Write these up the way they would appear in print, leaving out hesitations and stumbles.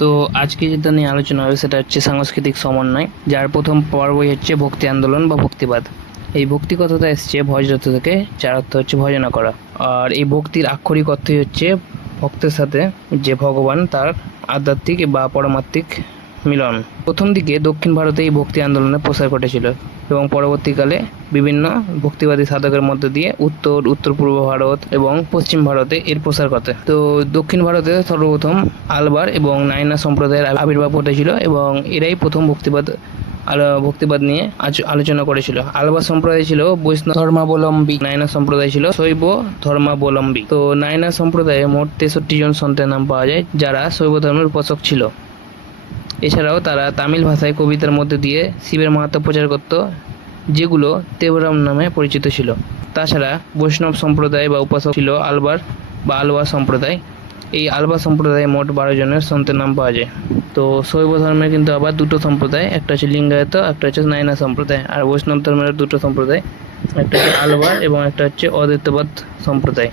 তো আজকে যেটা নিয়ে আলোচনা হবে সেটা হচ্ছে সাংস্কৃতিক সমন্বয়, যার প্রথম পর্বই হচ্ছে ভক্তি আন্দোলন বা ভক্তিবাদ। এই ভক্তি কথাটা এসছে ভজ ধাতু থেকে, যার অর্থ হচ্ছে ভজনা করা। আর এই ভক্তির আক্ষরিক অর্থই হচ্ছে ভক্তের সাথে যে ভগবান তার আধ্যাত্মিক বা পরমাত্মিক মিলন। প্রথম দিকে দক্ষিণ ভারতে এই ভক্তি আন্দোলনের প্রসার ঘটেছিল এবং পরবর্তীকালে বিভিন্ন ভক্তিবাদী সাধকের মধ্য দিয়ে উত্তর পূর্ব ভারত এবং পশ্চিম ভারতে এর প্রসার ঘটে। তো দক্ষিণ ভারতে সর্বপ্রথম আলবার এবং নায়না সম্প্রদায়ের আবির্ভাব ঘটেছিল এবং এরাই প্রথম ভক্তিবাদ নিয়ে আলোচনা করেছিল। আলবার সম্প্রদায় ছিল বৈষ্ণব ধর্মাবলম্বী, নায়না সম্প্রদায় ছিল শৈব ধর্মাবলম্বী। তো নায়না সম্প্রদায়ে মোট 63 জন সন্তের নাম পাওয়া যায়, যারা শৈব ধর্মের উপাসক ছিল। এছাড়াও তারা তামিল ভাষায় কবিতার মধ্যে দিয়ে শিবের মাহাত্ম্য প্রচার করত, যেগুলো তেবরাম নামে পরিচিত ছিল। তাছাড়া বৈষ্ণব সম্প্রদায় বা উপাসক ছিল আলবা সম্প্রদায়। এই আলবা সম্প্রদায়ে মোট 12 জনের সন্তের নাম পাওয়া যায়। তো শৈব ধর্মের কিন্তু আবার দুটো সম্প্রদায়, একটা হচ্ছে লিঙ্গায়ত, একটা হচ্ছে নায়না সম্প্রদায়। আর বৈষ্ণব ধর্মের দুটো সম্প্রদায়, একটা হচ্ছে আলবার এবং একটা হচ্ছে অদ্বৈতবাদ সম্প্রদায়।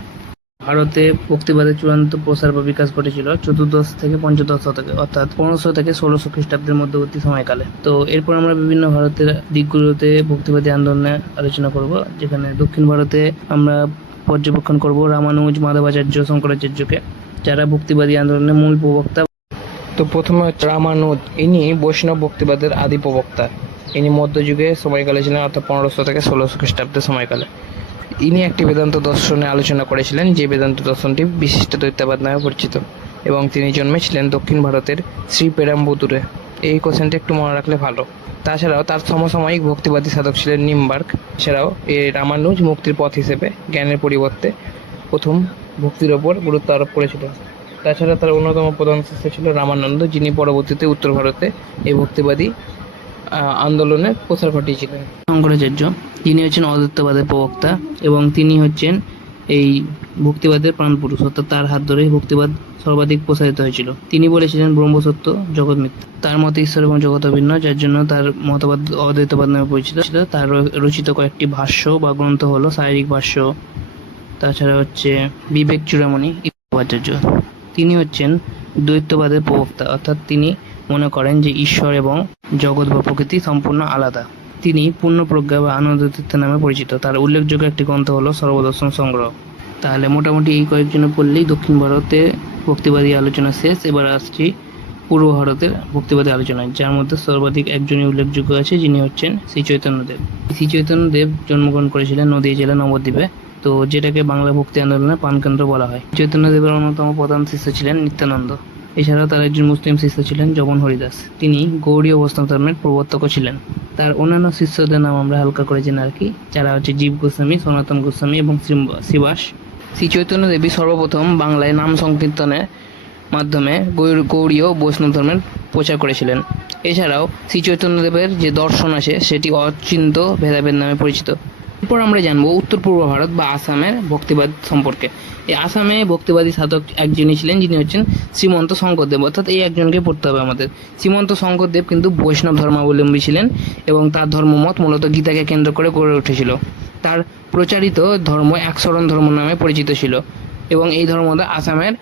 ভারতে ভক্তিবাদের চূড়ান্ত প্রসার বা বিকাশ ঘটেছিল চতুর্দশ থেকে পঞ্চদশ শতকে, অর্থাৎ 1500 থেকে 1600 খ্রিস্টাব্দের মধ্যবর্তী সময়কালে। তো এরপর আমরা বিভিন্ন ভারতের দিকগুলোতে ভক্তিবাদী আন্দোলনের আলোচনা করব, যেখানে দক্ষিণ ভারতে আমরা পর্যবেক্ষণ করব রামানুজ, মাধবাচার্য, শঙ্করাচার্যকে, যারা ভক্তিবাদী আন্দোলনের মূল প্রবক্তা। তো প্রথমে হচ্ছে রামানুজ, ইনি বৈষ্ণব ভক্তিবাদের আদি প্রবক্তা। ইনি মধ্যযুগে সময়কালে ছিলেন, অর্থাৎ 1500 থেকে 1600 খ্রিস্টাব্দের সময়কালে। ইনি একটি বেদান্ত দর্শনে আলোচনা করেছিলেন, যে বেদান্ত দর্শনটি বিশিষ্ট দ্বৈতবাদ নামে পরিচিত, এবং তিনি জন্মেছিলেন দক্ষিণ ভারতের শ্রীপেরাম্বুদুরে। এই কোশ্চেনটি একটু মনে রাখলে ভালো। তাছাড়াও তার সমসাময়িক ভক্তিবাদী সাধক ছিলেন নিমবার্গ। এছাড়াও রামানুজ মুক্তির পথ হিসেবে জ্ঞানের পরিবর্তে প্রথম ভক্তির ওপর গুরুত্ব আরোপ করেছিলেন। তাছাড়া তার অন্যতম প্রধান শিষ্য ছিল রামানন্দ, যিনি পরবর্তীতে উত্তর ভারতে এই ভক্তিবাদী আন্দোলনের প্রসার ঘটিয়েছিলেন। শঙ্করাচার্য, যিনি হচ্ছেন অদ্বৈতবাদের প্রবক্তা এবং তিনি হচ্ছেন এই ভক্তিবাদের প্রাণপুরুষ, অর্থাৎ তার হাত ধরে ভক্তিবাদ সর্বাধিক প্রসারিত হয়েছিল। তিনি বলেছিলেন ব্রহ্মসত্য, জগৎ মিথ্যা। তার মতে ঈশ্বর এবং জগৎ অভিন্ন, যার জন্য তার মতবাদ অদ্বৈতবাদ নামে পরিচিত ছিল। তার রচিত কয়েকটি ভাষ্য বা গ্রন্থ হলো শারীরিক ভাষ্য, তাছাড়া হচ্ছে বিবেক চূড়ামণি। আচার্য, তিনি হচ্ছেন দ্বৈতবাদের প্রবক্তা, অর্থাৎ তিনি মনে করেন যে ঈশ্বর এবং জগৎ বা প্রকৃতি সম্পূর্ণ আলাদা। তিনি পূর্ণপ্রজ্ঞা বা আনন্দতীর্থ নামে পরিচিত। তার উল্লেখযোগ্য একটি গ্রন্থ হলো সর্বদর্শন সংগ্রহ। তাহলে মোটামুটি এই কয়েকজনে পড়লেই দক্ষিণ ভারতে ভক্তিবাদী আলোচনা শেষ। এবার আসছি পূর্ব ভারতের ভক্তিবাদী আলোচনায়, যার মধ্যে সর্বাধিক একজনই উল্লেখযোগ্য আছে, যিনি হচ্ছেন শ্রী চৈতন্যদেব। শ্রী চৈতন্যদেব জন্মগ্রহণ করেছিলেন নদীয়া জেলা নবদ্বীপে, তো যেটাকে বাংলা ভক্তি আন্দোলনের প্রাণকেন্দ্র বলা হয়। চৈতন্যদেবের অন্যতম প্রধান শিষ্য ছিলেন নিত্যানন্দ। এছাড়াও তার একজন মুসলিম শিষ্য ছিলেন জগন হরিদাস। তিনি গৌড়ীয় বৈষ্ণব ধর্মের প্রবর্তকও ছিলেন। তার অন্যান্য শিষ্যদের নাম আমরা হালকা করে জেনে আর কি, যারা হচ্ছে জীব গোস্বামী, সনাতন গোস্বামী এবং শ্রীবাস। শ্রী চৈতন্যদেবী সর্বপ্রথম বাংলায় নাম সংকীর্তনের মাধ্যমে গৌড়ীয় বৈষ্ণব ধর্মের প্রচার করেছিলেন। এছাড়াও শ্রী চৈতন্যদেবের যে দর্শন আছে সেটি অচিন্ত ভেদাভেদ নামে পরিচিত। এরপর আমরা জানবো উত্তর পূর্ব ভারত বা আসামের ভক্তিবাদ সম্পর্কে। এই আসামে ভক্তিবাদী সাধক একজনই ছিলেন, যিনি হচ্ছেন শ্রীমন্ত শঙ্করদেব, অর্থাৎ এই একজনকে পড়তে হবে আমাদের। শ্রীমন্ত শঙ্করদেব কিন্তু বৈষ্ণব ধর্মাবলম্বী ছিলেন এবং তার ধর্মমত মূলত গীতাকে কেন্দ্র করে গড়ে উঠেছিল। তার প্রচারিত ধর্ম একশরণ ধর্ম নামে পরিচিত ছিল এবং এই ধর্মটা আসামের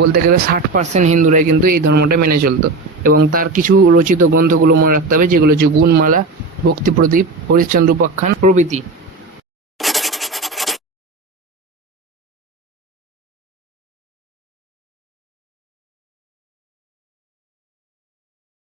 বলতে গেলে 60% হিন্দুরাই কিন্তু এই ধর্মটা মেনে চলতো। এবং তার কিছু রচিত গ্রন্থগুলো মনে রাখতে হবে, যেগুলো হচ্ছে গুণমালা, ভক্তি প্রদীপ, হরিশ্চন্দ্র উপাখ্যান প্রভৃতি।